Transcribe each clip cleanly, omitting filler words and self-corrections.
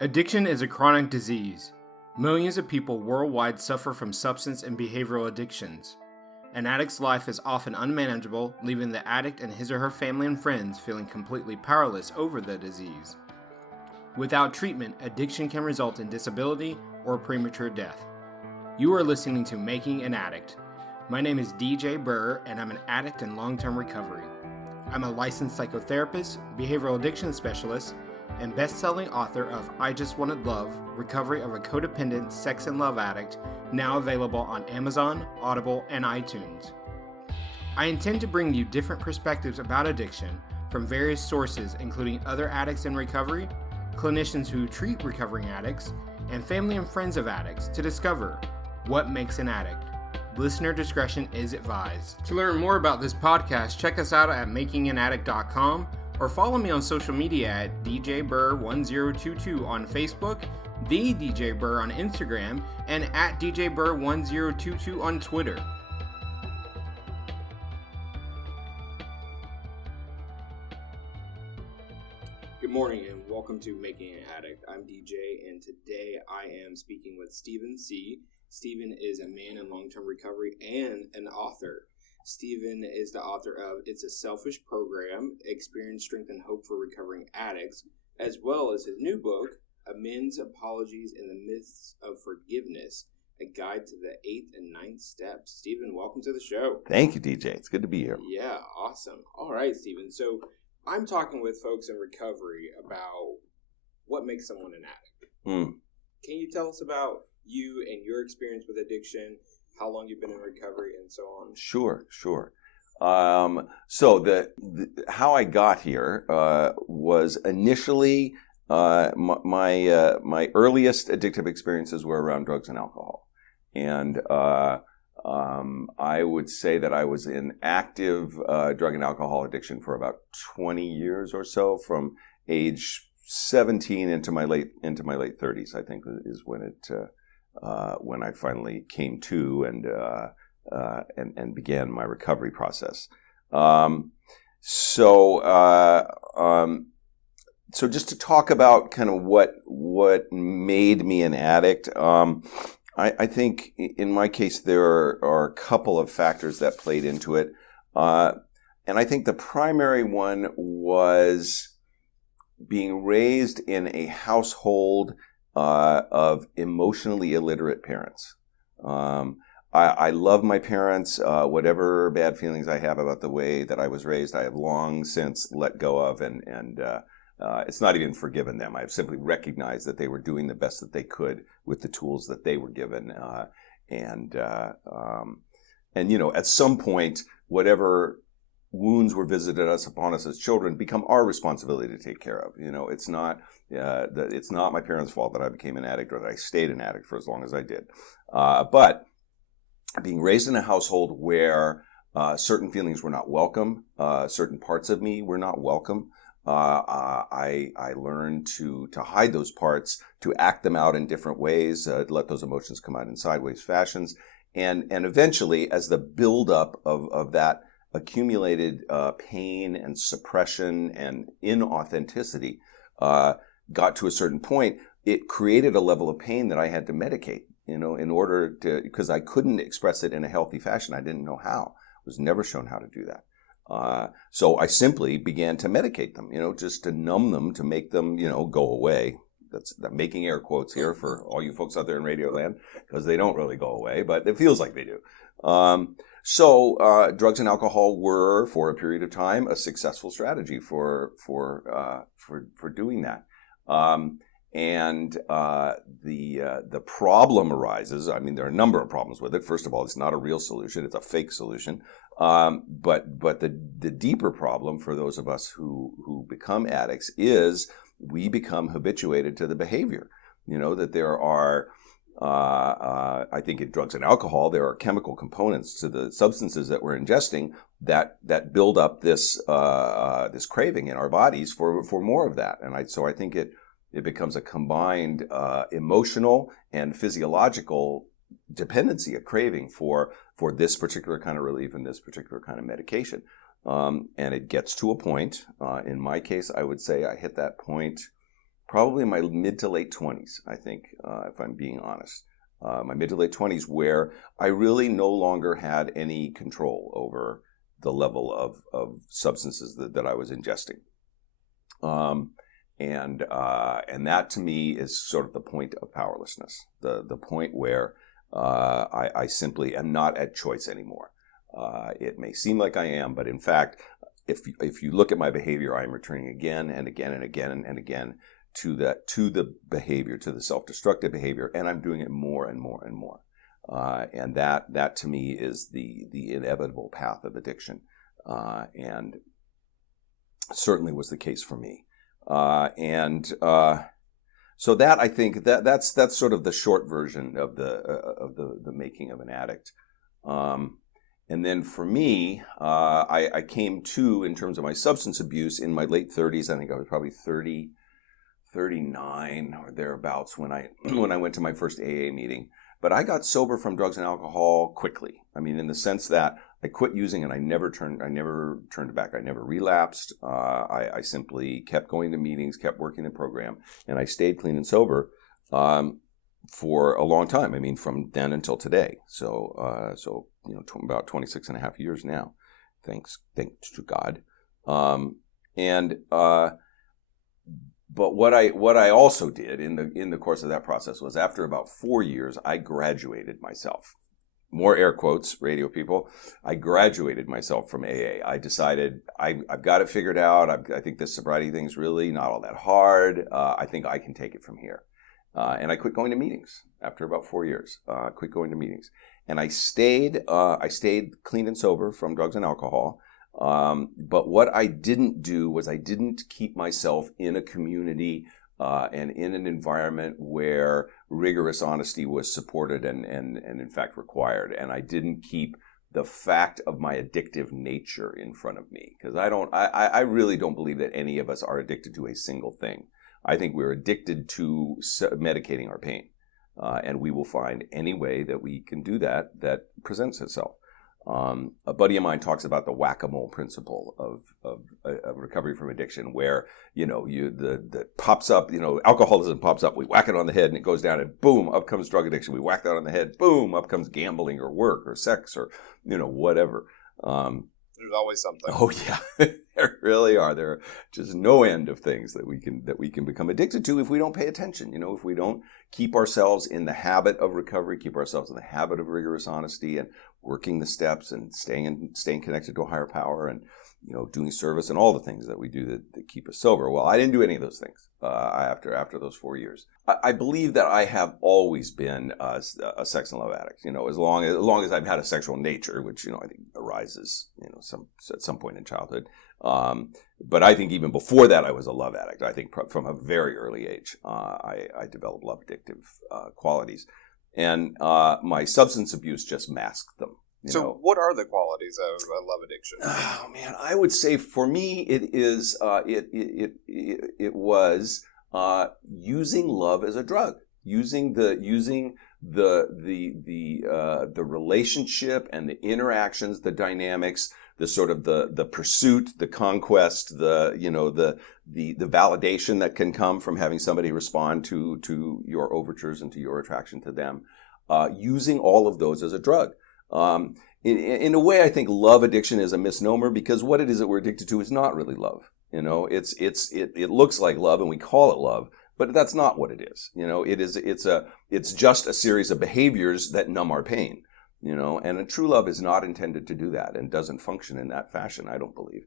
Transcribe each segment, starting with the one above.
Addiction is a chronic disease. Millions of people worldwide suffer from substance and behavioral addictions. An addict's life is often unmanageable, leaving the addict and his or her family and friends feeling completely powerless over the disease. Without treatment, addiction can result in disability or premature death. You are listening to Making an Addict. My name is DJ Burr, and I'm an addict in long-term recovery. I'm a licensed psychotherapist, behavioral addiction specialist, and best-selling author of I Just Wanted Love, Recovery of a Codependent Sex and Love Addict, now available on Amazon, Audible, and iTunes. I intend to bring you different perspectives about addiction from various sources, including other addicts in recovery, clinicians who treat recovering addicts, and family and friends of addicts to discover what makes an addict. Listener discretion is advised. To learn more about this podcast, check us out at makinganaddict.com or follow me on social media at DJBurr1022 on Facebook, The DJ Burr on Instagram, and at DJBurr1022 on Twitter. Good morning and welcome to Making an Addict. I'm DJ, and today I am speaking with Stephen C. Stephen is a man in long-term recovery and an author. Stephen is the author of It's a Selfish Program, Experience, Strength, and Hope for Recovering Addicts, as well as his new book, Amends, Apologies, and the Myths of Forgiveness, a guide to the 8th and 9th steps. Stephen, welcome to the show. Thank you, DJ. It's good to be here. Yeah, awesome. All right, Stephen. So I'm talking with folks in recovery about what makes someone an addict. Can you tell us about you and your experience with addiction, how long you've been in recovery, and so on? Sure. So how I got here was initially my earliest addictive experiences were around drugs and alcohol, and I would say that I was in active drug and alcohol addiction for about 20 years or so, from age 17 into my late 30s. I think is when I finally came to and began my recovery process. So just to talk about kind of what made me an addict, I think in my case there are a couple of factors that played into it, and I think the primary one was being raised in a household of emotionally illiterate parents. I love my parents. Whatever bad feelings I have about the way that I was raised, I have long since let go of, and it's not even forgiven them. I've simply recognized that they were doing the best that they could with the tools that they were given, and you know, at some point, whatever wounds were visited upon us as children become our responsibility to take care of. You know, it's not my parents' fault that I became an addict or that I stayed an addict for as long as I did. But being raised in a household where certain feelings were not welcome, certain parts of me were not welcome, I learned to hide those parts, to act them out in different ways, let those emotions come out in sideways fashions, and eventually, as the buildup of that accumulated pain and suppression and inauthenticity got to a certain point, it created a level of pain that I had to medicate, you know, in order to, because I couldn't express it in a healthy fashion. I didn't know how. I was never shown how to do that. So I simply began to medicate them, you know, just to numb them, to make them, you know, go away. That's making air quotes here for all you folks out there in radio land, because they don't really go away, but it feels like they do. So drugs and alcohol were, for a period of time, a successful strategy for doing that. And the problem arises. I mean, there are a number of problems with it. First of all, it's not a real solution; it's a fake solution. But the deeper problem for those of us who become addicts is we become habituated to the behavior. You know, that there are. I think in drugs and alcohol, there are chemical components to the substances that we're ingesting that build up this craving in our bodies for more of that. And so I think it becomes a combined emotional and physiological dependency, a craving for this particular kind of relief and this particular kind of medication. And it gets to a point. In my case, I would say I hit that point probably in my mid to late 20s, I think, if I'm being honest. My mid to late 20s, where I really no longer had any control over the level of substances that I was ingesting. And that to me is sort of the point of powerlessness, the point where I simply am not at choice anymore. It may seem like I am, but in fact, if you look at my behavior, I'm returning again and again and again and again to the behavior, to the self-destructive behavior, and I'm doing it more and more and more. And that to me is the inevitable path of addiction, and certainly was the case for me. So that, I think, that's sort of the short version of the making of an addict. And then for me, I came to, in terms of my substance abuse, in my late 30s. I think I was probably 39 or thereabouts when I went to my first AA meeting. But I got sober from drugs and alcohol quickly. I mean, in the sense that I quit using and I never turned back. I never relapsed. I simply kept going to meetings, kept working the program, and I stayed clean and sober for a long time. I mean, from then until today. So about 26 and a half years now, thanks to God. But what I also did in the course of that process was, after about 4 years, I graduated myself. More air quotes, radio people. I graduated myself from AA. I decided I've got it figured out. I think this sobriety thing is really not all that hard. I think I can take it from here. And I quit going to meetings after about 4 years. Quit going to meetings, and I stayed clean and sober from drugs and alcohol. But what I didn't do was I didn't keep myself in a community and in an environment where rigorous honesty was supported and in fact required. And I didn't keep the fact of my addictive nature in front of me, because I really don't believe that any of us are addicted to a single thing. I think we're addicted to medicating our pain, and we will find any way that we can do that presents itself. A buddy of mine talks about the whack-a-mole principle of recovery from addiction, where the pops up, alcoholism pops up, we whack it on the head and it goes down, and boom, up comes drug addiction. We whack that on the head, boom, up comes gambling or work or sex or whatever. There's always something. Oh yeah, there really are. There are just no end of things that we can become addicted to if we don't pay attention. If we don't keep ourselves in the habit of recovery, keep ourselves in the habit of rigorous honesty and working the steps and staying connected to a higher power and doing service and all the things that we do that keep us sober. Well, I didn't do any of those things after those 4 years. I believe that I have always been a sex and love addict. As long as I've had a sexual nature, which I think arises at some point in childhood. But I think even before that, I was a love addict. I think from a very early age, I developed love addictive qualities, and my substance abuse just masked them. So what are the qualities of love addiction? Oh man, I would say for me it is it was using love as a drug, using the relationship and the interactions, the dynamics, the sort of the pursuit, the conquest, the validation that can come from having somebody respond to your overtures and to your attraction to them, using all of those as a drug. In a way, I think love addiction is a misnomer, because what it is that we're addicted to is not really love. It looks like love and we call it love, but that's not what it is. It's just a series of behaviors that numb our pain. And a true love is not intended to do that and doesn't function in that fashion, I don't believe.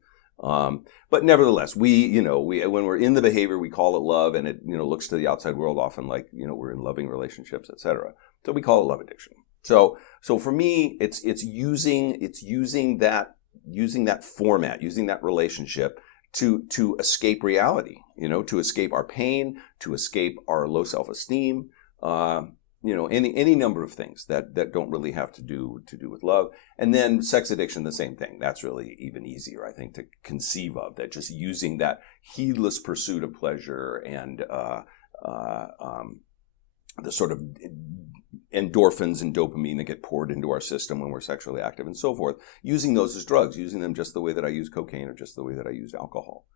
But nevertheless, we when we're in the behavior, we call it love, and it looks to the outside world often like we're in loving relationships, etc. So we call it love addiction. So for me, it's using that format, using that relationship to escape reality, to escape our pain, to escape our low self-esteem, any number of things that don't really have to do with love. And then sex addiction, the same thing. That's really even easier, I think, to conceive of, that just using that heedless pursuit of pleasure and the sort of endorphins and dopamine that get poured into our system when we're sexually active and so forth, using those as drugs, using them just the way that I use cocaine or just the way that I used alcohol.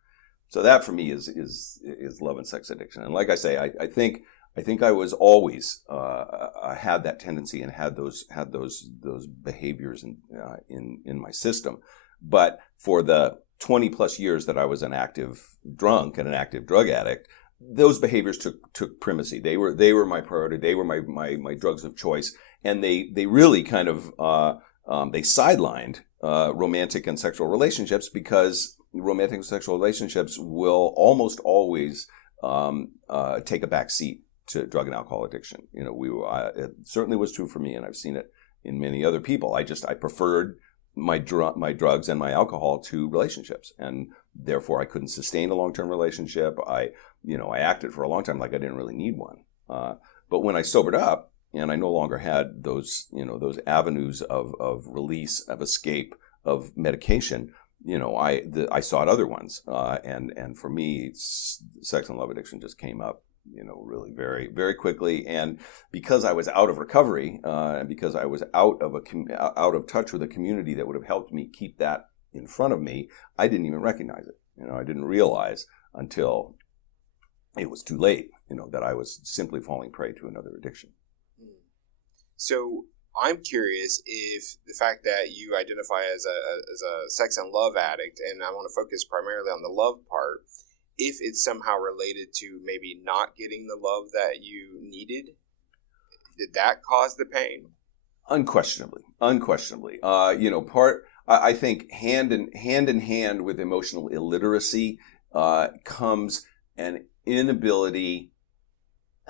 So that for me is love and sex addiction. And like I say, I think I was always had that tendency and had those behaviors in my system. But for the 20 plus years that I was an active drunk and an active drug addict, those behaviors took primacy. They were my priority. They were my drugs of choice, and they really kind of they sidelined romantic and sexual relationships, because romantic and sexual relationships will almost always take a back seat to drug and alcohol addiction. It certainly was true for me, and I've seen it in many other people. I preferred my drugs and my alcohol to relationships, and therefore I couldn't sustain a long-term relationship. I acted for a long time like I didn't really need one. But when I sobered up and I no longer had those avenues of release, of escape, of medication, I sought other ones. And for me, sex and love addiction just came up, really very, very quickly. And because I was out of recovery, and because I was out of touch with a community that would have helped me keep that in front of me, I didn't even recognize it. I didn't realize until it was too late, that I was simply falling prey to another addiction. So I'm curious if the fact that you identify as a sex and love addict, and I want to focus primarily on the love part, if it's somehow related to maybe not getting the love that you needed. Did that cause the pain? Unquestionably. I think hand in hand with emotional illiteracy comes an inability.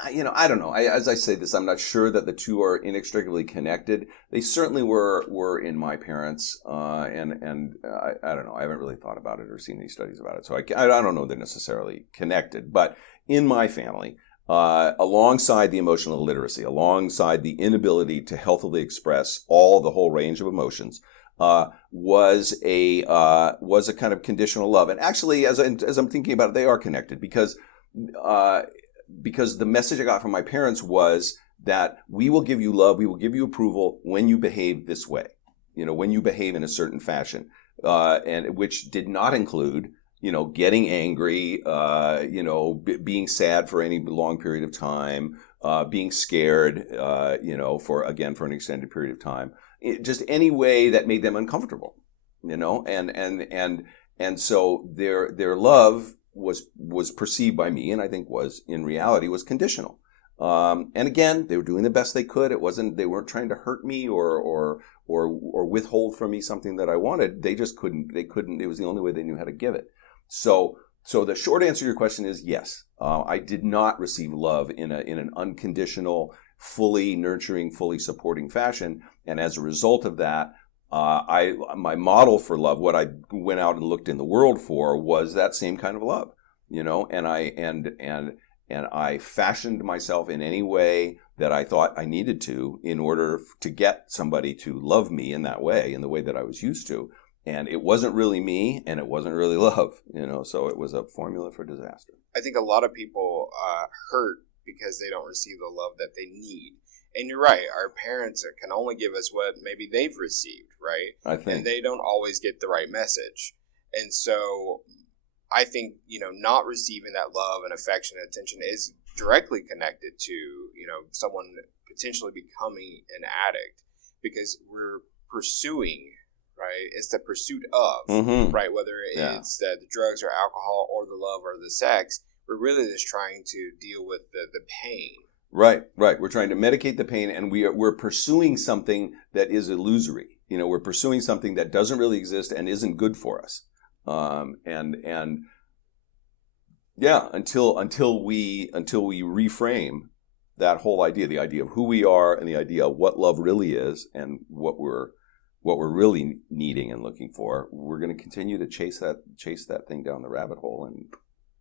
I don't know. As I say this, I'm not sure that the two are inextricably connected. They certainly were in my parents, and I don't know. I haven't really thought about it or seen any studies about it, so I don't know they're necessarily connected. But in my family, alongside the emotional illiteracy, alongside the inability to healthily express the whole range of emotions, was a kind of conditional love. And actually, as I'm thinking about it, they are connected, because the message I got from my parents was that we will give you love, we will give you approval when you behave this way, when you behave in a certain fashion, and which did not include, getting angry, being sad for any long period of time, being scared, for an extended period of time, just any way that made them uncomfortable, and so their love was perceived by me, and I think in reality was conditional. And again, they were doing the best they could. They weren't trying to hurt me or withhold from me something that I wanted. They just couldn't. It was the only way they knew how to give it. So the short answer to your question is yes. I did not receive love in an unconditional, fully nurturing, fully supporting fashion, and as a result of that, my model for love, what I went out and looked in the world for, was that same kind of love, and I fashioned myself in any way that I thought I needed to in order to get somebody to love me in that way, in the way that I was used to. And it wasn't really me, and it wasn't really love, so it was a formula for disaster. I think a lot of people hurt because they don't receive the love that they need. And you're right, our parents can only give us what maybe they've received, right? I think. And they don't always get the right message. And so I think, not receiving that love and affection and attention is directly connected to, someone potentially becoming an addict, because we're pursuing, right? It's the pursuit of, right? Whether it's the drugs or alcohol or the love or the sex, we're really just trying to deal with the pain. Right. We're trying to medicate the pain, and we're pursuing something that is illusory. We're pursuing something that doesn't really exist and isn't good for us. Until we reframe that whole idea, the idea of who we are and the idea of what love really is and what we're really needing and looking for, we're going to continue to chase that thing down the rabbit hole, and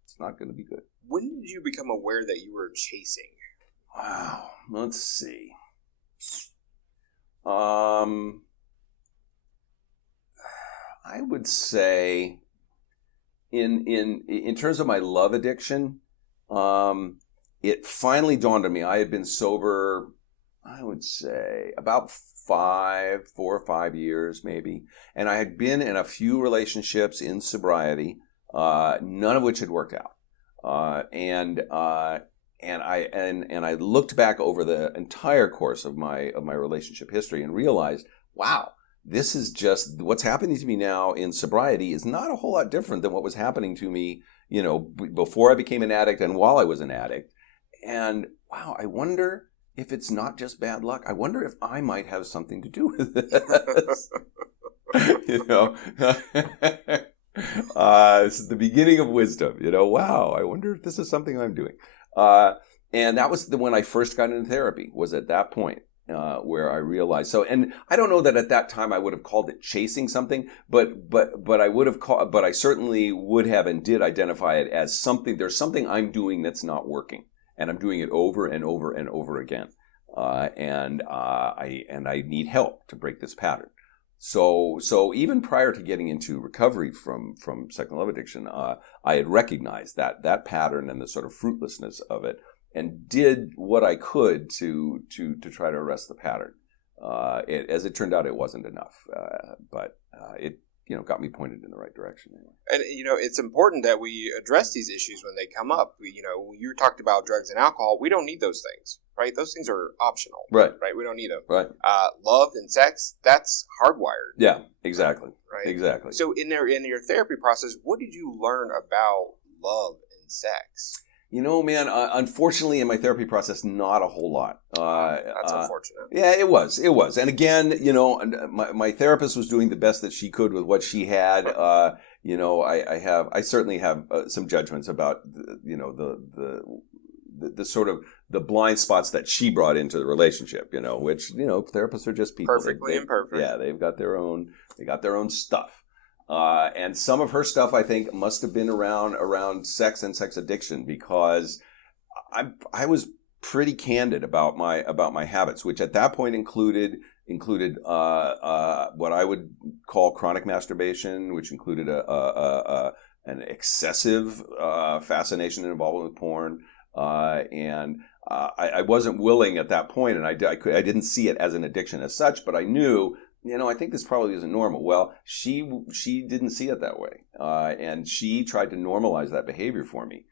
it's not going to be good. When did you become aware that you were chasing? Wow. Let's see. I would say in terms of my love addiction, it finally dawned on me. I had been sober, I would say, about 4 or 5 years maybe. And I had been in a few relationships in sobriety. none of which had worked out. And I looked back over the entire course of my relationship history and realized, wow, this is just what's happening to me now in sobriety is not a whole lot different than what was happening to me, before I became an addict and while I was an addict. And wow, I wonder if it's not just bad luck. I wonder if I might have something to do with this. This is the beginning of wisdom. Wow, I wonder if this is something I'm doing. And that was when I first got into therapy, was at that point where I realized. So, and I don't know that at that time I would have called it chasing something, but I certainly would have and did identify it as something. There's something I'm doing that's not working, and I'm doing it over and over and over again. And I need help to break this pattern. So even prior to getting into recovery from second love addiction, I had recognized that pattern and the sort of fruitlessness of it, and did what I could to try to arrest the pattern. As it turned out, it wasn't enough, but it got me pointed in the right direction. Anyway. And it's important that we address these issues when they come up. You talked about drugs and alcohol. We don't need those things, right? Those things are optional, right? We don't need them, right? Love and sex, that's hardwired. Yeah, exactly. Right, exactly. So in your therapy process, what did you learn about love and sex? Man, unfortunately in my therapy process, not a whole lot. That's unfortunate. Yeah, it was. And again, my therapist was doing the best that she could with what she had. I certainly have some judgments about, the sort of the blind spots that she brought into the relationship, which, therapists are just people. Perfectly imperfect. Yeah, they've got their own stuff. And some of her stuff, I think, must have been around sex and sex addiction, because I was pretty candid about my habits, which at that point included what I would call chronic masturbation, which included an excessive fascination and involvement with porn, and I wasn't willing at that point, and I didn't see it as an addiction as such, but I knew. I think this probably isn't normal. Well, she didn't see it that way, and she tried to normalize that behavior for me,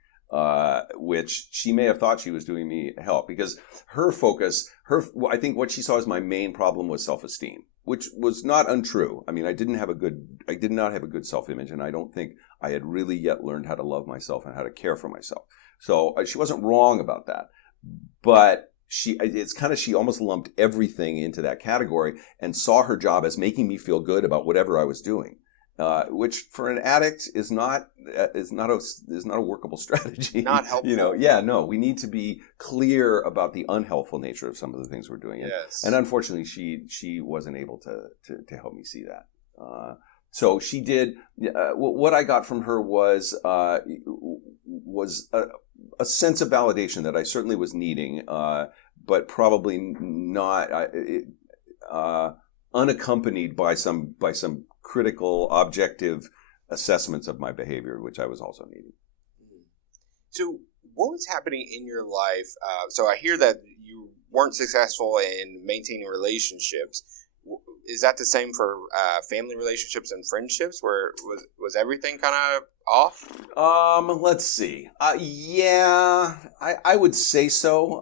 which she may have thought she was doing me help, because her focus, I think what she saw as my main problem was self-esteem, which was not untrue. I mean, I did not have a good self-image, and I don't think I had really yet learned how to love myself and how to care for myself. So she wasn't wrong about that, but she almost lumped everything into that category and saw her job as making me feel good about whatever I was doing, which for an addict is not a workable strategy. Not helpful. No, we need to be clear about the unhelpful nature of some of the things we're doing. Yes. And unfortunately, she wasn't able to help me see that. So she did. What I got from her was a sense of validation that I certainly was needing, but probably not unaccompanied by some critical, objective assessments of my behavior, which I was also needing. So, what was happening in your life? So, I hear that you weren't successful in maintaining relationships. Is that the same for family relationships and friendships? Where was everything kind of off? Let's see. Yeah, I would say so.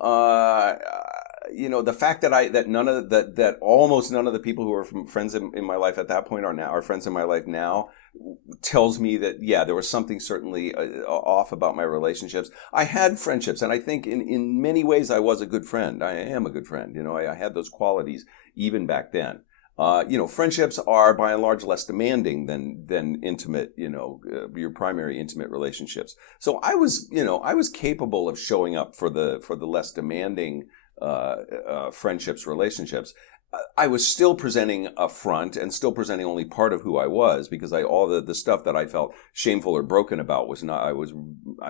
The fact that almost none of the people who were friends in my life at that point are friends in my life now, tells me that, yeah, there was something certainly off about my relationships. I had friendships, and I think in many ways I was a good friend. I am a good friend. I had those qualities even back then. Friendships are by and large less demanding than intimate, your primary intimate relationships. So I was capable of showing up for the less demanding friendships, relationships. I was still presenting a front and still presenting only part of who I was, because all the stuff that I felt shameful or broken about was not. I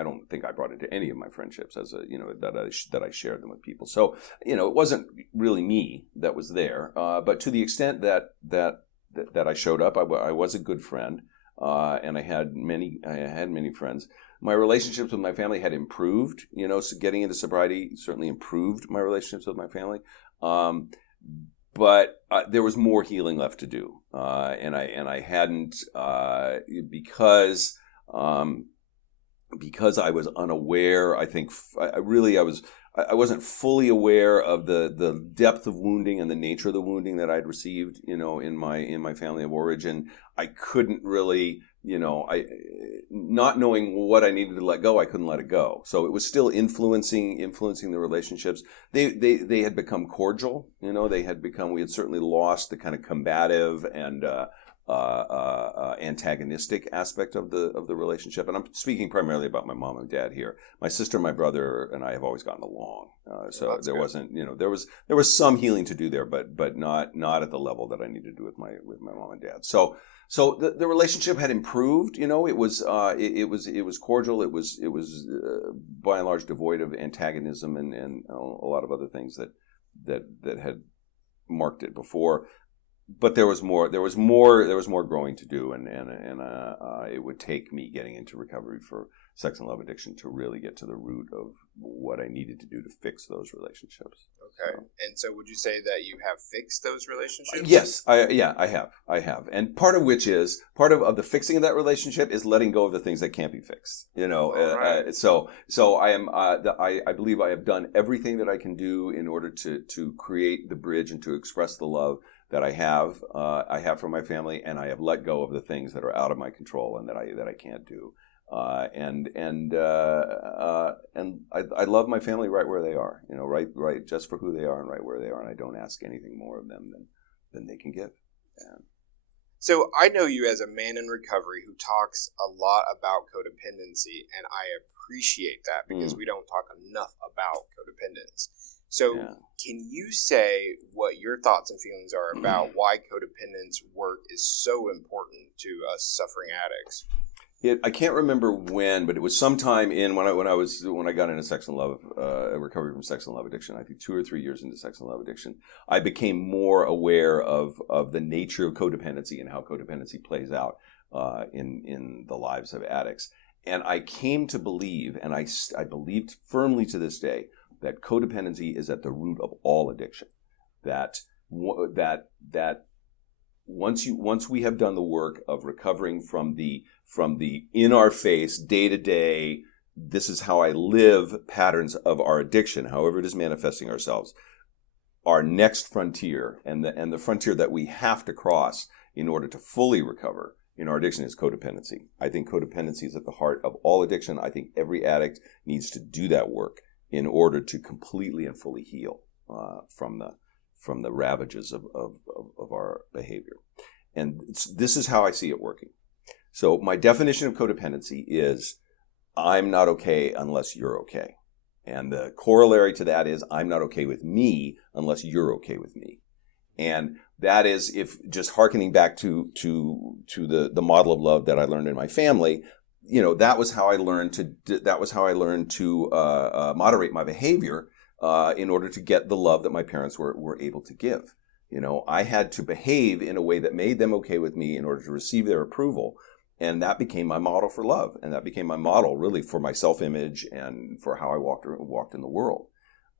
don't think I brought into any of my friendships as that I shared them with people. So it wasn't really me that was there. But to the extent that I showed up, I was a good friend, and I had many friends. My relationships with my family had improved. So getting into sobriety certainly improved my relationships with my family. But there was more healing left to do, and I hadn't, because Because I was unaware, I think I wasn't fully aware of the depth of wounding and the nature of the wounding that I'd received, in my family of origin. I couldn't really, not knowing what I needed to let go, I couldn't let it go. So it was still influencing the relationships. They had become cordial, we had certainly lost the kind of combative and antagonistic aspect of the relationship. And I'm speaking primarily about my mom and dad here. My sister, my brother, and I have always gotten along. So there wasn't, there was some healing to do there, but not at the level that I needed to do with my mom and dad. So the relationship had improved. It was cordial. It was by and large devoid of antagonism and a lot of other things that had marked it before. But there was more growing to do, and it would take me getting into recovery for sex and love addiction to really get to the root of what I needed to do to fix those relationships. Okay. And so would you say that you have fixed those relationships? Yes, I have. And part of the fixing of that relationship is letting go of the things that can't be fixed. Right. So I am, I believe I have done everything that I can do in order to create the bridge and to express the love that I have for my family, and I have let go of the things that are out of my control and that I can't do. And I love my family right where they are, right just for who they are and right where they are, and I don't ask anything more of them than they can give. Yeah. So I know you as a man in recovery who talks a lot about codependency, and I appreciate that because we don't talk enough about codependence. So Can you say what your thoughts and feelings are about why codependence work is so important to us suffering addicts? I can't remember when, but it was sometime when I got into sex and love, recovery from sex and love addiction. I think 2 or 3 years into sex and love addiction, I became more aware of the nature of codependency and how codependency plays out in the lives of addicts. And I came to believe, and I believed firmly to this day, that codependency is at the root of all addiction. That once we have done the work of recovering from the in our face, day to day, this is how I live patterns of our addiction, however it is manifesting ourselves, our next frontier and the frontier that we have to cross in order to fully recover in our addiction is codependency. I think codependency is at the heart of all addiction. I think every addict needs to do that work in order to completely and fully heal from the ravages of our behavior. And this is how I see it working. So my definition of codependency is, I'm not okay unless you're okay. And the corollary to that is, I'm not okay with me unless you're okay with me. And that is, if just hearkening back to the model of love that I learned in my family, that was how I learned to moderate my behavior in order to get the love that my parents were able to give. I had to behave in a way that made them okay with me in order to receive their approval. And that became my model for love. And that became my model really for my self-image and for how I walked in the world.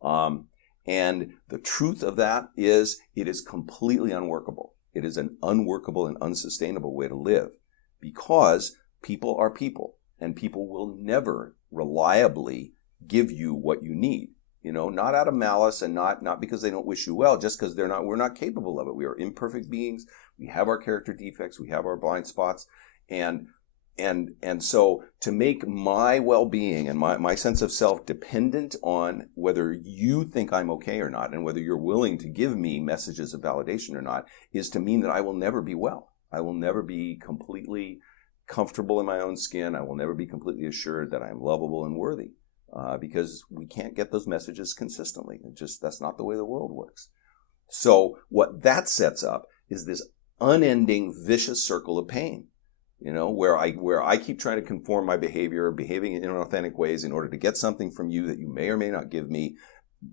And the truth of that is, it is completely unworkable. It is an unworkable and unsustainable way to live, because people are people, and people will never reliably give you what you need. Not out of malice, and not because they don't wish you well, just because we're not capable of it. We are imperfect beings. We have our character defects. We have our blind spots. And so to make my well-being and my sense of self dependent on whether you think I'm okay or not, and whether you're willing to give me messages of validation or not, is to mean that I will never be well. I will never be completely comfortable in my own skin. I will never be completely assured that I'm lovable and worthy, because we can't get those messages consistently. That's not the way the world works. So what that sets up is this unending vicious circle of pain. Where I keep trying to conform my behavior, behaving in inauthentic ways in order to get something from you that you may or may not give me.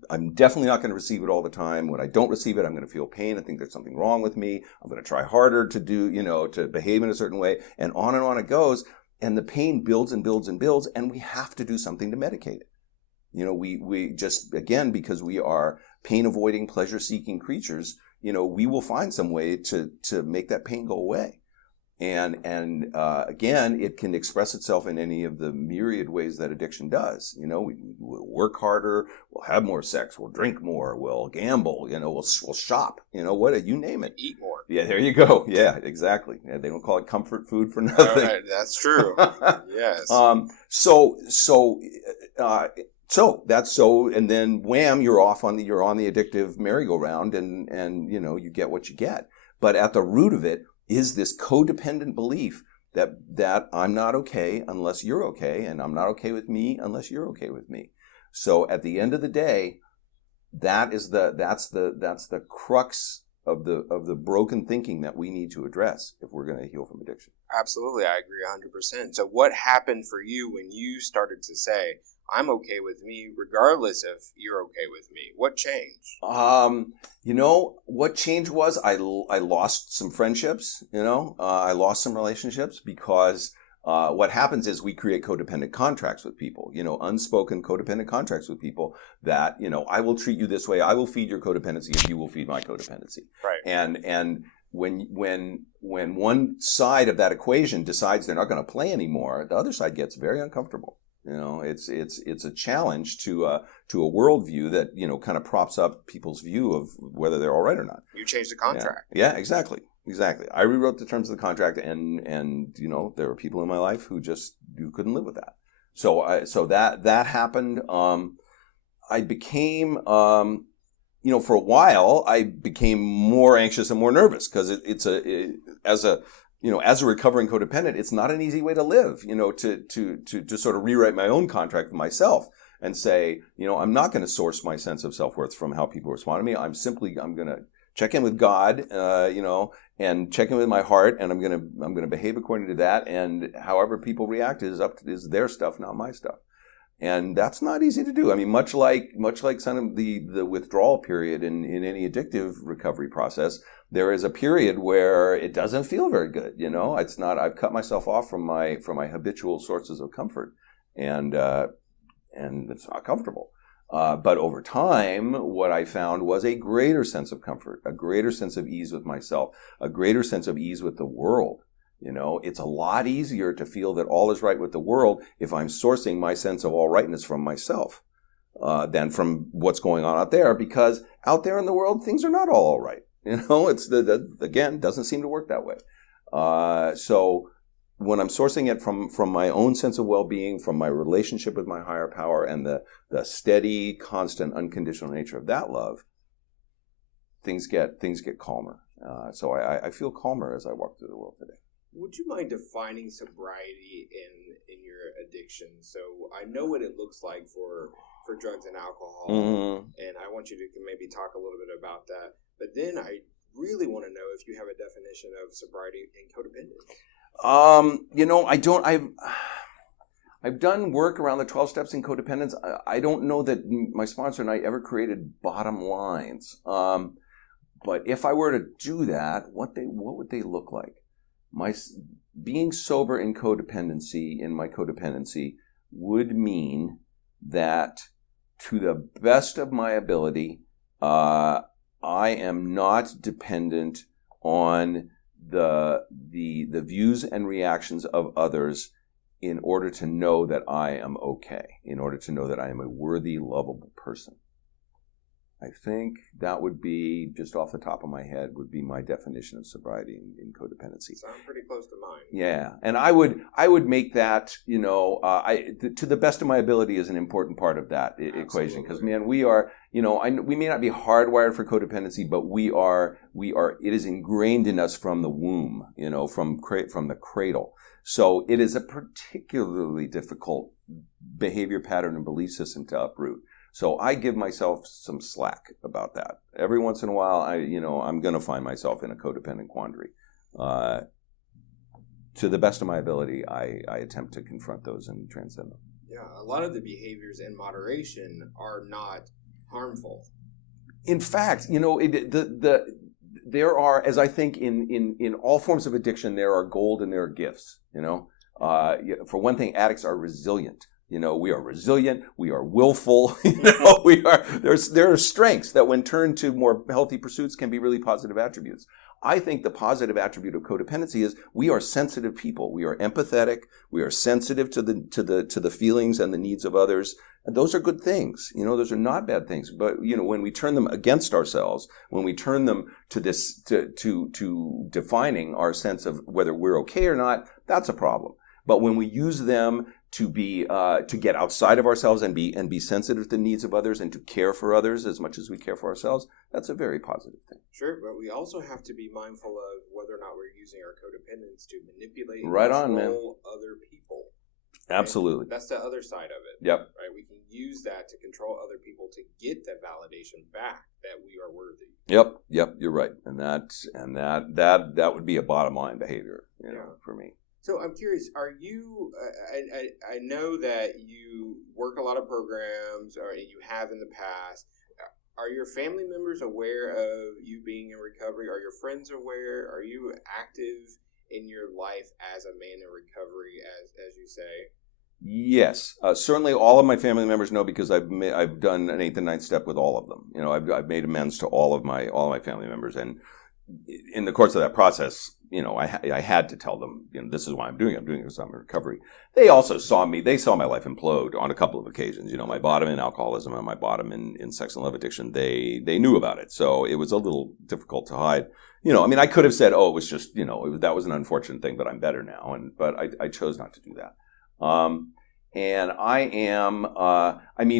I'm definitely not going to receive it all the time. When I don't receive it, I'm going to feel pain and think there's something wrong with me. I'm going to try harder to to behave in a certain way, and on it goes. And the pain builds and builds and builds, and we have to do something to medicate it. We just, again, because we are pain-avoiding, pleasure-seeking creatures, we will find some way to make that pain go away. And again, it can express itself in any of the myriad ways that addiction does. You know, we'll work harder, we'll have more sex, we'll drink more, we'll gamble, you know, we'll shop, you know, you name it. Eat more. Yeah, there you go. Yeah, exactly. Yeah, they don't call it comfort food for nothing. That's true. Yes. And then wham, you're on the addictive merry-go-round, and you know, you get what you get. But at the root of it is this codependent belief that I'm not okay unless you're okay, and I'm not okay with me unless you're okay with me. So at the end of the day, that's the crux of the broken thinking that we need to address if we're going to heal from addiction. Absolutely, I agree 100%. So what happened for you when you started to say, I'm okay with me regardless if you're okay with me? What changed? You know, what changed was I lost some friendships, you know, I lost some relationships because what happens is we create codependent contracts with people, you know, unspoken codependent contracts with people that, you know, I will treat you this way. I will feed your codependency if you will feed my codependency. Right. And when one side of that equation decides they're not going to play anymore, the other side gets very uncomfortable. You know, it's a challenge to a worldview that, you know, kind of props up people's view of whether they're all right or not. You changed the contract. Yeah, exactly. I rewrote the terms of the contract, and you know, there were people in my life who couldn't live with that. So that happened. I became, you know, for a while, I became more anxious and more nervous because as a recovering codependent, it's not an easy way to live, you know, to sort of rewrite my own contract with myself and say, you know, I'm not going to source my sense of self-worth from how people respond to me. I'm going to check in with God, you know, and check in with my heart, and I'm going to behave according to that. And however people react is their stuff, not my stuff. And that's not easy to do. I mean, much like some of the withdrawal period in any addictive recovery process, there is a period where it doesn't feel very good. You know, I've cut myself off from my habitual sources of comfort, and it's not comfortable. But over time, what I found was a greater sense of comfort, a greater sense of ease with myself, a greater sense of ease with the world. You know, it's a lot easier to feel that all is right with the world if I'm sourcing my sense of all rightness from myself than from what's going on out there, because out there in the world, things are not all right. You know, it's again, doesn't seem to work that way. So when I'm sourcing it from my own sense of well-being, from my relationship with my higher power, and the steady, constant, unconditional nature of that love, things get calmer. So I feel calmer as I walk through the world today. Would you mind defining sobriety in your addiction? So I know what it looks like for drugs and alcohol, and I want you to maybe talk a little bit about that. But then I really want to know if you have a definition of sobriety and codependence. You know, I don't. I've done work around the 12 steps in codependence. I don't know that my sponsor and I ever created bottom lines. But if I were to do that, what would they look like? Being sober in my codependency would mean that, to the best of my ability, I am not dependent on the views and reactions of others in order to know that I am okay, in order to know that I am a worthy, lovable person. I think that would be, just off the top of my head, would be my definition of sobriety in codependency. Sounds pretty close to mine. Yeah, and I would make that, you know, to the best of my ability is an important part of that equation, because man, we are, you know, we may not be hardwired for codependency, but we are. It is ingrained in us from the womb, you know, from the cradle. So it is a particularly difficult behavior pattern and belief system to uproot. So I give myself some slack about that. Every once in a while, I'm going to find myself in a codependent quandary. To the best of my ability, I attempt to confront those and transcend them. Yeah, a lot of the behaviors in moderation are not harmful. In fact, you know, there are, as I think in all forms of addiction, there are gold and there are gifts. You know, for one thing, addicts are resilient. You know, we are resilient. We are willful. You know, there are strengths that, when turned to more healthy pursuits, can be really positive attributes. I think the positive attribute of codependency is we are sensitive people. We are empathetic. We are sensitive to the feelings and the needs of others. And those are good things. Those are not bad things. But, when we turn them against ourselves, when we turn them to this, to defining our sense of whether we're okay or not, that's a problem. But when we use them to be to get outside of ourselves and be sensitive to the needs of others and to care for others as much as we care for ourselves, that's a very positive thing. Sure, but we also have to be mindful of whether or not we're using our codependence to manipulate and control other people. Right? Absolutely. That's the other side of it. Yep. Right? We can use that to control other people to get that validation back that we are worthy. Yep, you're right. And that would be a bottom line behavior, for me. So I'm curious, are you, I know that you work a lot of programs, or you have in the past. Are your family members aware of you being in recovery? Are your friends aware? Are you active in your life as a man in recovery, as you say? Yes, certainly all of my family members know, because I've done an 8th and 9th step with all of them. I've made amends to all of my family members, and in the course of that process, I had to tell them, this is why I'm doing it because I'm in recovery. They also saw my life implode on a couple of occasions. My bottom in alcoholism and my bottom in sex and love addiction. They knew about it, so it was a little difficult to hide. I could have said, oh, it was just, that was an unfortunate thing, but I'm better now. But I chose not to do that. And I am,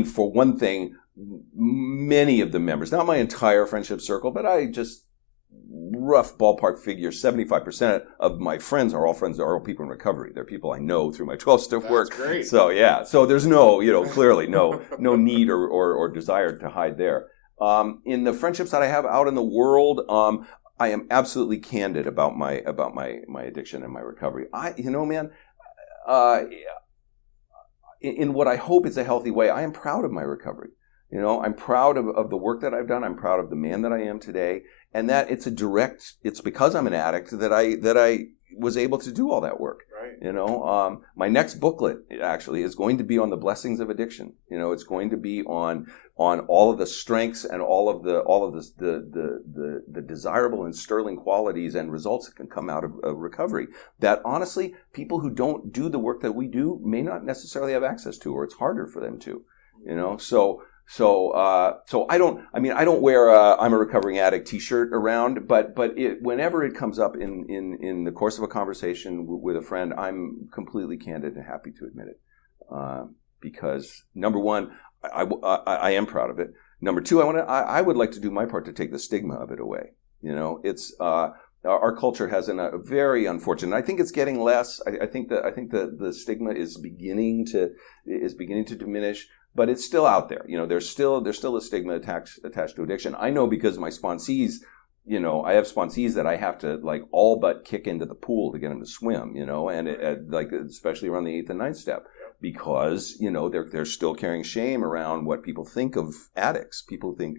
for one thing, many of the members, not my entire friendship circle, but I just, rough ballpark figure, 75% of my friends are all people in recovery. They're people I know through my 12-step work. That's great. So, yeah. So there's no, clearly no need or desire to hide there. In the friendships that I have out in the world, I am absolutely candid about my addiction and my recovery. In what I hope is a healthy way, I am proud of my recovery. I'm proud of the work that I've done. I'm proud of the man that I am today, and that it's because I'm an addict that I was able to do all that work. Right. My next booklet actually is going to be on the blessings of addiction. It's going to be on all of the strengths and all of the desirable and sterling qualities and results that can come out of recovery that honestly people who don't do the work that we do may not necessarily have access to, or it's harder for them to. So I don't wear a I'm a recovering addict t-shirt around, but whenever it comes up in the course of a conversation with a friend, I'm completely candid and happy to admit it. Because number one, I am proud of it. Number two, I would like to do my part to take the stigma of it away. It's our culture has a very unfortunate. I think it's getting less. I think the stigma is beginning to diminish. But it's still out there. There's still a stigma attached to addiction. I know because my sponsees, I have sponsees that I have to all but kick into the pool to get them to swim, and especially around the 8th and 9th step, because they're still carrying shame around what people think of addicts. People think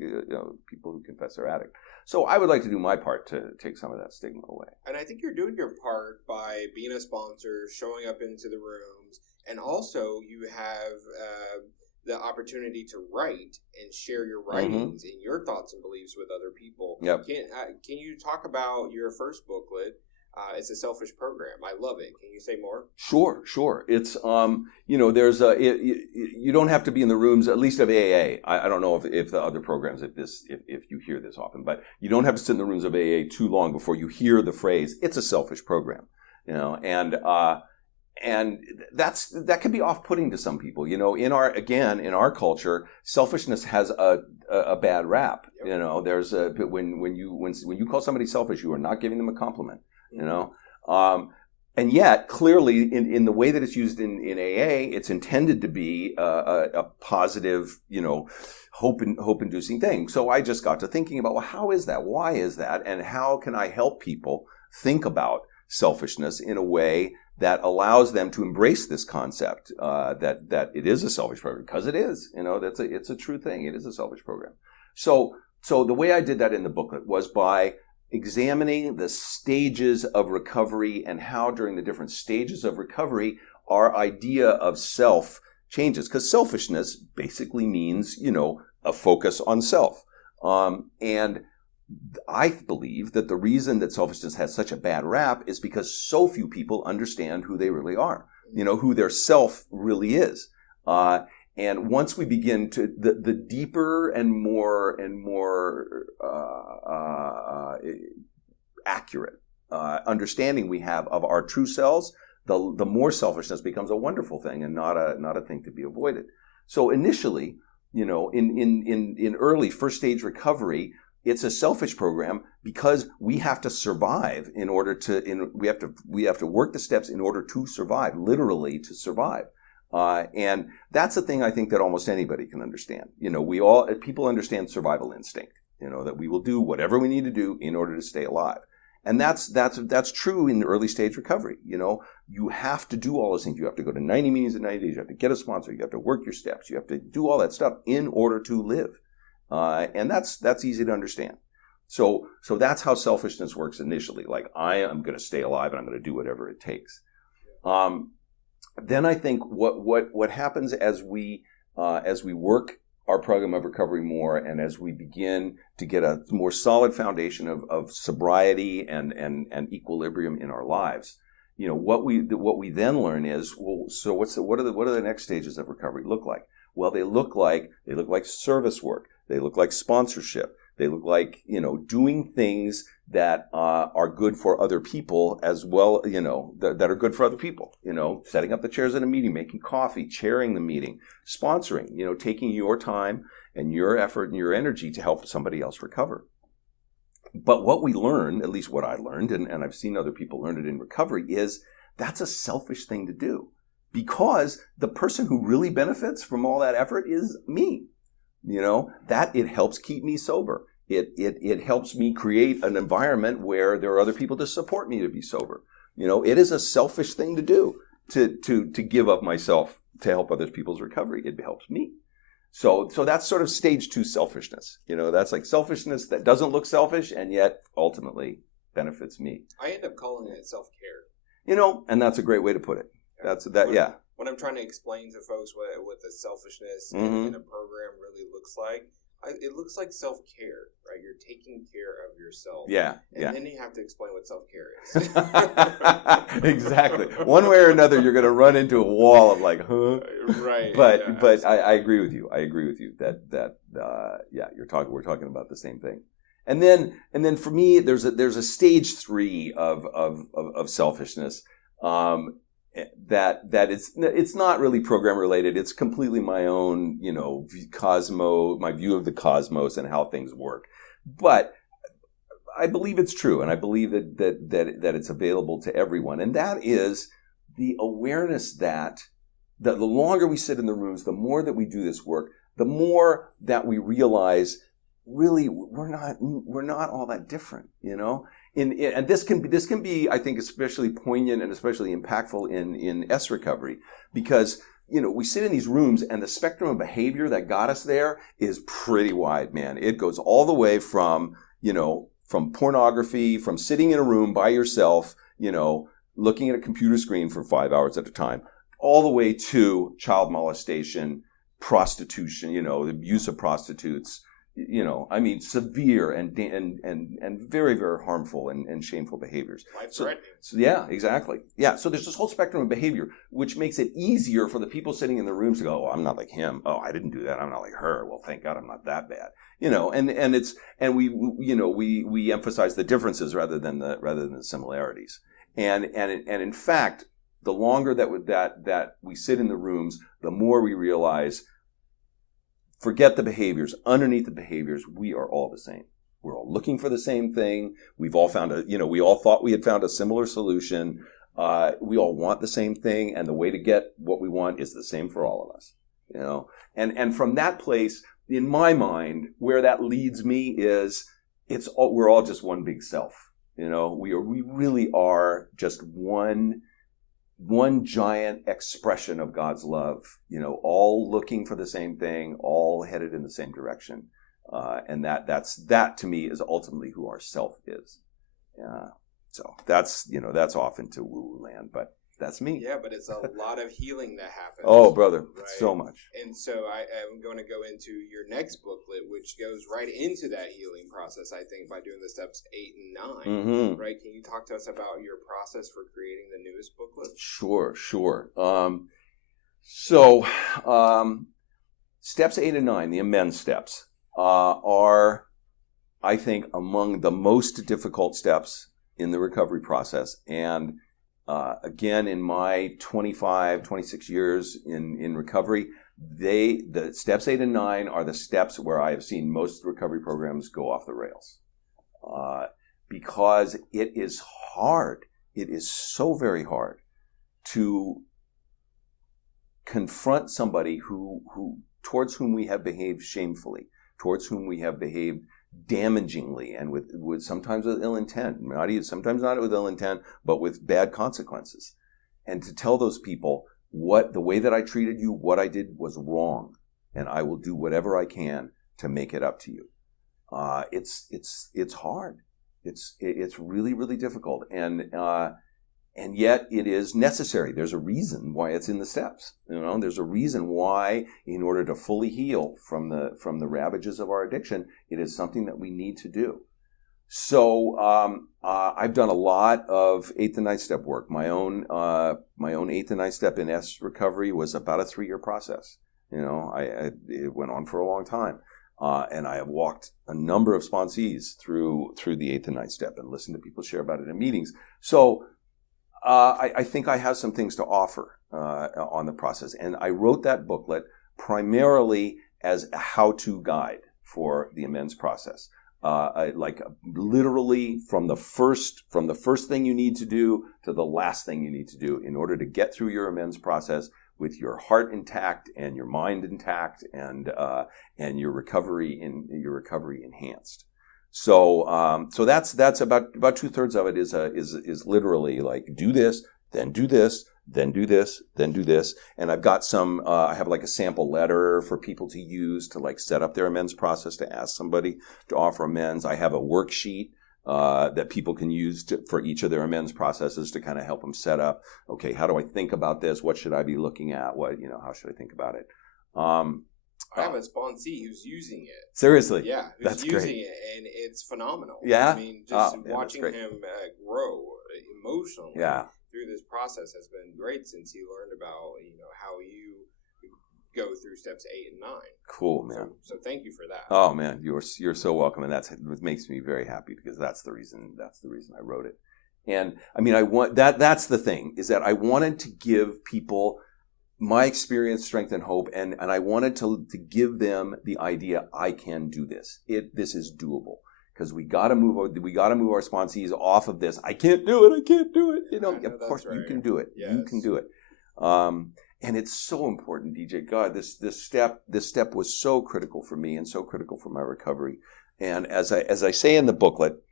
people who confess they're addict. So I would like to do my part to take some of that stigma away. And I think you're doing your part by being a sponsor, showing up into the rooms, and also you have the opportunity to write and share your writings and your thoughts and beliefs with other people. Yep. Can you talk about your first booklet? It's a selfish program. I love it. Can you say more? Sure. It's there's you don't have to be in the rooms, at least of AA. I don't know if the other programs, if you hear this often, but you don't have to sit in the rooms of AA too long before you hear the phrase "it's a selfish program," and that can be off-putting to some people. In our culture, selfishness has a bad rap. Yep. There's when you call somebody selfish, you are not giving them a compliment. And yet clearly in the way that it's used in AA, it's intended to be a positive, hope-inducing thing. So I just got to thinking about, well, how is that? Why is that? And how can I help people think about selfishness in a way that allows them to embrace this concept that it is a selfish program, because it is. It's a true thing. It is a selfish program. So the way I did that in the booklet was by examining the stages of recovery and how during the different stages of recovery our idea of self changes. Because selfishness basically means, a focus on self. And I believe that the reason that selfishness has such a bad rap is because so few people understand who they really are, who their self really is. And once we begin to, the deeper and more accurate understanding we have of our true selves, the more selfishness becomes a wonderful thing and not a thing to be avoided. So initially, in early first stage recovery, it's a selfish program because we have to survive in order to, we have to work the steps in order to survive, literally to survive. And that's a thing I think that almost anybody can understand. People understand survival instinct, that we will do whatever we need to do in order to stay alive. And that's true in the early stage recovery. You have to do all those things. You have to go to 90 meetings in 90 days. You have to get a sponsor. You have to work your steps. You have to do all that stuff in order to live. And that's easy to understand. So that's how selfishness works initially. Like, I am going to stay alive and I'm going to do whatever it takes. Then I think what happens as we work our program of recovery more, and as we begin to get a more solid foundation of sobriety and equilibrium in our lives, what we then learn is, well, so what are the next stages of recovery look like? Well, they look like service work. They look like sponsorship. They look like, doing things that are good for other people as well, that are good for other people, setting up the chairs in a meeting, making coffee, chairing the meeting, sponsoring, taking your time and your effort and your energy to help somebody else recover. But what we learn, at least what I learned, and I've seen other people learn it in recovery, is that's a selfish thing to do, because the person who really benefits from all that effort is me. That it helps keep me sober. It helps me create an environment where there are other people to support me to be sober. It is a selfish thing to do, to give up myself to help other people's recovery. It helps me. So that's sort of stage 2 selfishness. That's like selfishness that doesn't look selfish and yet ultimately benefits me. I end up calling it self-care. And that's a great way to put it. When I'm trying to explain to folks what the selfishness in a program really looks like, it looks like self-care, right? You're taking care of yourself. And then you have to explain what self-care is. Exactly. One way or another, you're going to run into a wall of like, huh? Right. But I agree with you. That we're talking about the same thing. And then for me, there's a stage 3 of selfishness. That it's not really program related. It's completely my own, my view of the cosmos and how things work. But I believe it's true, and I believe that it's available to everyone. And that is the awareness that the longer we sit in the rooms, the more that we do this work, the more that we realize really we're not all that different, And this can be, I think, especially poignant and especially impactful in S recovery, because we sit in these rooms and the spectrum of behavior that got us there is pretty wide, man. It goes all the way from pornography, from sitting in a room by yourself, looking at a computer screen for 5 hours at a time, all the way to child molestation, prostitution, the abuse of prostitutes. Severe and very, very harmful and shameful behaviors. So yeah, exactly. Yeah. So there's this whole spectrum of behavior, which makes it easier for the people sitting in the rooms to go, "Oh, I'm not like him. Oh, I didn't do that. I'm not like her. Well, thank God I'm not that bad." We emphasize the differences rather than the similarities. And in fact, the longer that we sit in the rooms, the more we realize, forget the behaviors. Underneath the behaviors, we are all the same. We're all looking for the same thing. We've all found we all thought we had found a similar solution. We all want the same thing, and the way to get what we want is the same for all of us. And from that place, in my mind, where that leads me is we're all just one big self. We really are just one giant expression of God's love, all looking for the same thing, all headed in the same direction. And that to me is ultimately who our self is. So that's off into woo-woo land, but That's me. Yeah, but it's a lot of healing that happens. Oh, brother, right? so much. And so I'm going to go into your next booklet, which goes right into that healing process, I think, by doing the steps 8 and 9. Mm-hmm. Right? Can you talk to us about your process for creating the newest booklet? Sure. So, steps 8 and 9, the amends steps, are, I think, among the most difficult steps in the recovery process. And again, in my 26 years in recovery, the steps 8 and 9 are the steps where I have seen most recovery programs go off the rails. Because it is hard. It is so very hard to confront somebody who towards whom we have behaved shamefully, towards whom we have behaved damagingly, and with sometimes with ill intent, sometimes not with ill intent, but with bad consequences. And to tell those people the way that I treated you, what I did was wrong, and I will do whatever I can to make it up to you. It's hard. It's really, really difficult, and yet it is necessary. There's a reason why it's in the steps. There's a reason why, in order to fully heal from the ravages of our addiction, it is something that we need to do. So I've done a lot of 8th and 9th step work. My own 8th and 9th step in S recovery was about a 3-year process. It went on for a long time. And I have walked a number of sponsees through the 8th and 9th step and listened to people share about it in meetings. So I think I have some things to offer on the process. And I wrote that booklet primarily as a how-to guide for the amends process. Literally from the first thing you need to do to the last thing you need to do in order to get through your amends process with your heart intact and your mind intact and your recovery enhanced. So that's about 2/3 of it is literally like do this, then do this, then do this, then do this. And I've got I have like a sample letter for people to use to like set up their amends process, to ask somebody to offer amends. I have a worksheet that people can use for each of their amends processes to kind of help them set up. Okay, how do I think about this? What should I be looking at? How should I think about it? I have a sponsee who's using it. Seriously? Yeah, who's using it, and it's phenomenal. Yeah? I mean, just watching him grow emotionally through this process has been great since he learned about, how you go through steps 8 and 9. Cool, man. So thank you for that. Oh, man, you're so welcome, and it makes me very happy because that's the reason I wrote it. And I mean, that's the thing, is that I wanted to give people my experience, strength, and hope, and I wanted to give them the idea I can do this. This is doable, because we got to move our sponsees off of this. I can't do it. Of course right. You can do it. Yes. You can do it. And it's so important, DJ. God, this step was so critical for me and so critical for my recovery. And as I say in the booklet,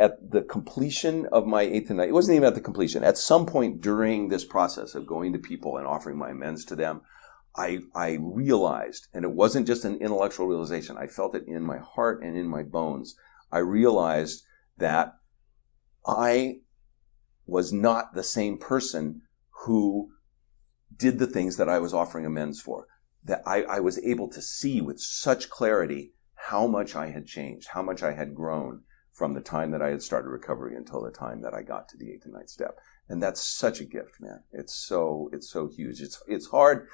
at the completion of my 8th and 9th, it wasn't even at the completion. At some point during this process of going to people and offering my amends to them, I realized, and it wasn't just an intellectual realization, I felt it in my heart and in my bones. I realized that I was not the same person who did the things that I was offering amends for. That I was able to see with such clarity how much I had changed, how much I had grown from the time that I had started recovery until the time that I got to the 8th and 9th step. And that's such a gift, man. It's so huge. It's hard,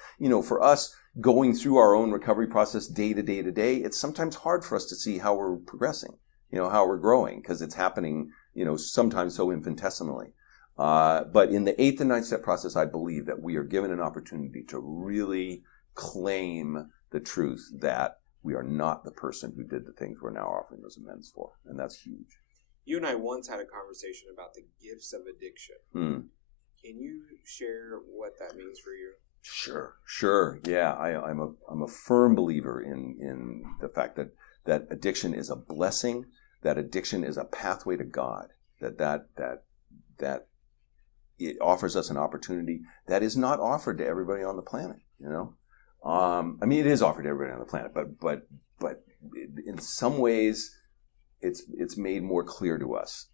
for us going through our own recovery process day to day to day. It's sometimes hard for us to see how we're progressing, how we're growing, because it's happening, sometimes so infinitesimally. But in the 8th and 9th step process, I believe that we are given an opportunity to really claim the truth that we are not the person who did the things we're now offering those amends for. And that's huge. You and I once had a conversation about the gifts of addiction. Can you share what that means for you? Sure. Yeah, I'm a firm believer in the fact that addiction is a blessing, that addiction is a pathway to God, that it offers us an opportunity that is not offered to everybody on the planet, I mean, it is offered to everybody on the planet, but in some ways, it's made more clear to us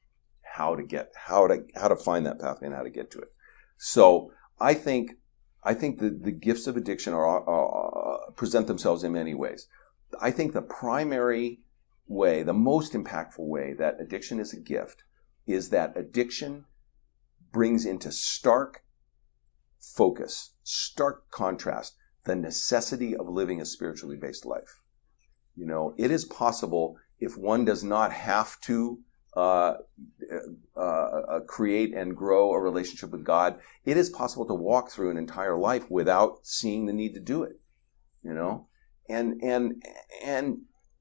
how to find that pathway and how to get to it. So I think the gifts of addiction are present themselves in many ways. I think the primary way, the most impactful way that addiction is a gift is that addiction brings into stark focus, stark contrast, the necessity of living a spiritually based life. It is possible, if one does not have to create and grow a relationship with God, it is possible to walk through an entire life without seeing the need to do it. And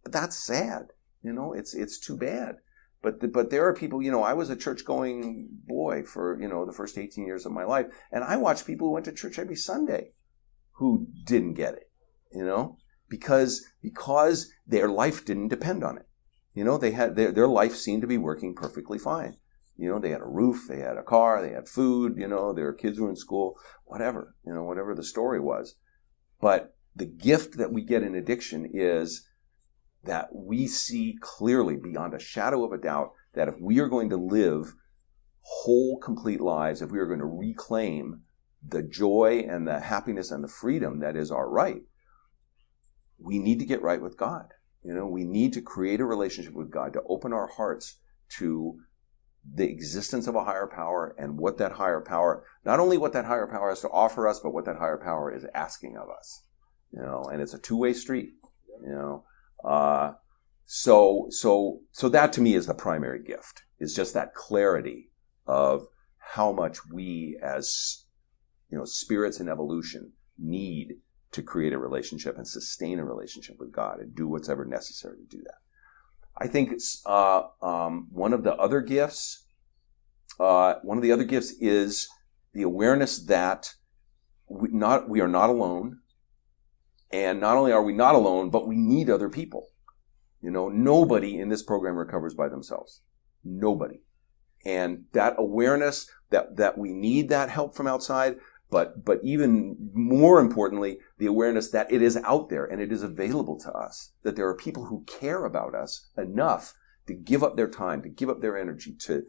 that's sad. It's too bad. But there are people, I was a church-going boy for, the first 18 years of my life. And I watched people who went to church every Sunday who didn't get it, because their life didn't depend on it. They had their life seemed to be working perfectly fine. They had a roof, they had a car, they had food, their kids were in school, whatever the story was. But the gift that we get in addiction is that we see clearly, beyond a shadow of a doubt, that if we are going to live whole, complete lives, if we are going to reclaim the joy and the happiness and the freedom that is our right, we need to get right with God. We need to create a relationship with God, to open our hearts to the existence of a higher power and what that higher power, not only what that higher power has to offer us, but what that higher power is asking of us. And it's a two-way street. So that to me is the primary gift, is just that clarity of how much we as, spirits in evolution need to create a relationship and sustain a relationship with God and do what's ever necessary to do that. I think one of the other gifts is the awareness that we are not alone. And not only are we not alone, but we need other people. Nobody in this program recovers by themselves. Nobody. And that awareness that we need that help from outside, but even more importantly, the awareness that it is out there and it is available to us, that there are people who care about us enough to give up their time, to give up their energy, to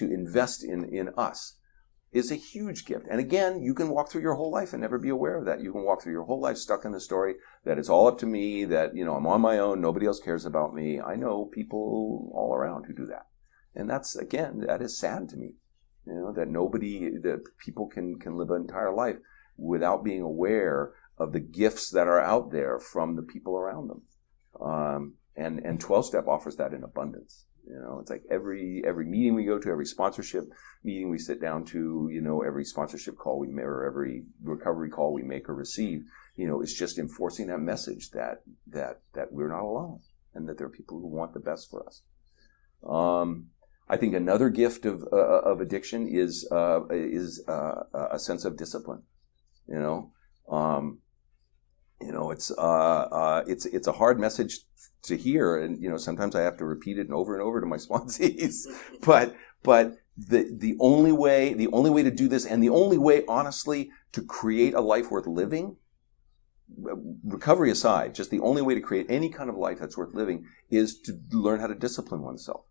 invest in us, is a huge gift. And again, you can walk through your whole life and never be aware of that. You can walk through your whole life stuck in the story that it's all up to me, that, I'm on my own, nobody else cares about me. I know people all around who do that. And that is sad to me, that people can live an entire life without being aware of the gifts that are out there from the people around them. And 12-step offers that in abundance. It's like every meeting we go to, every sponsorship meeting we sit down to, every sponsorship call we make, or every recovery call we make or receive, it's just enforcing that message that we're not alone and that there are people who want the best for us. I think another gift of addiction is a sense of discipline. It's a hard message to hear, and sometimes I have to repeat it over and over to my sponsees. but the only way to do this, and the only way, honestly, to create a life worth living, recovery aside, just the only way to create any kind of life that's worth living is to learn how to discipline oneself.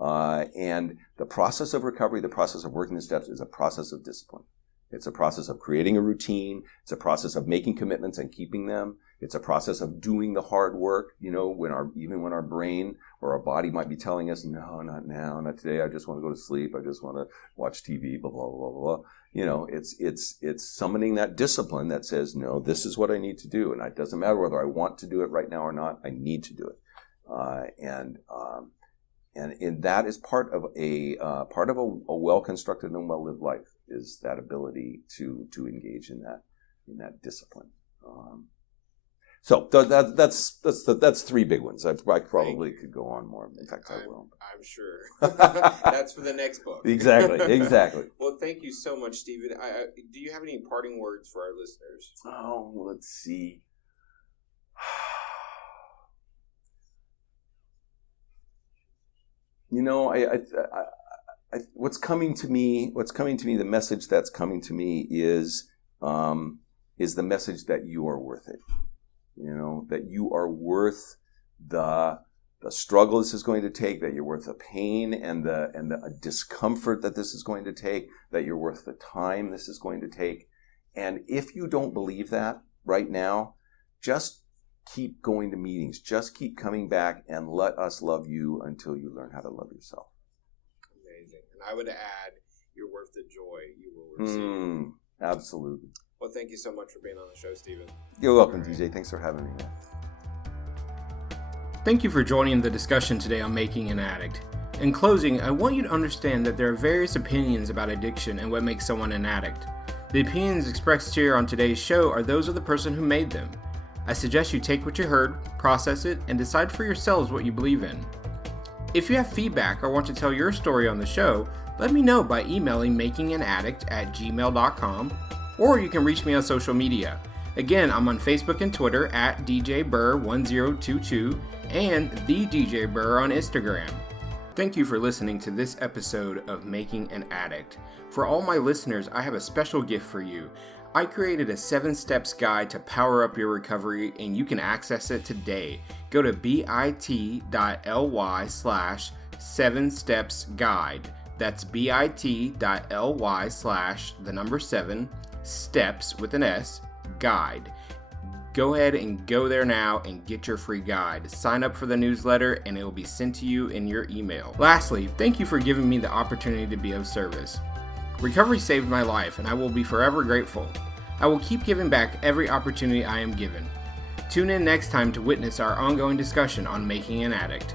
And the process of recovery, the process of working the steps, is a process of discipline. It's a process of creating a routine. It's a process of making commitments and keeping them. It's a process of doing the hard work, even when our brain or our body might be telling us, no, not now, not today, I just want to go to sleep, I just want to watch TV, blah, blah, blah, blah, blah. It's summoning that discipline that says, no, this is what I need to do. And it doesn't matter whether I want to do it right now or not, I need to do it. And that is part of a well-constructed and well-lived life, is that ability to engage in that discipline. So that's three big ones. I probably could go on more. In fact, I will. I'm sure. That's for the next book. Exactly. Well, thank you so much, Stephen. Do you have any parting words for our listeners? Oh, let's see. What's coming to me, the message that's coming to me is the message that you are worth it. That you are worth the struggle this is going to take, that you're worth the pain and the discomfort that this is going to take, that you're worth the time this is going to take. And if you don't believe that right now, just keep going to meetings. Just keep coming back and let us love you until you learn how to love yourself. Amazing. And I would add, you're worth the joy you will receive. Absolutely. Well, thank you so much for being on the show, Stephen. You're welcome, DJ. Thanks for having me, man. Thank you for joining the discussion today on Making an Addict. In closing, I want you to understand that there are various opinions about addiction and what makes someone an addict. The opinions expressed here on today's show are those of the person who made them. I suggest you take what you heard, process it, and decide for yourselves what you believe in. If you have feedback or want to tell your story on the show, let me know by emailing makinganaddict@gmail.com, or you can reach me on social media. Again, I'm on Facebook and Twitter at DJBurr1022 and The DJ Burr on Instagram. Thank you for listening to this episode of Making an Addict. For all my listeners, I have a special gift for you. I created a 7 steps guide to power up your recovery, and you can access it today. Go to bit.ly/7stepsguide. That's bit.ly/7 steps with an S guide. Go ahead and go there now and get your free guide. Sign up for the newsletter and it will be sent to you in your email. Lastly, thank you for giving me the opportunity to be of service. Recovery saved my life and I will be forever grateful. I will keep giving back every opportunity I am given. Tune in next time to witness our ongoing discussion on Making an Addict.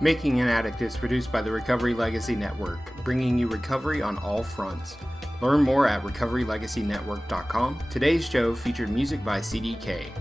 Making an Addict is produced by the Recovery Legacy Network, bringing you recovery on all fronts. Learn more at recoverylegacynetwork.com. Today's show featured music by CDK.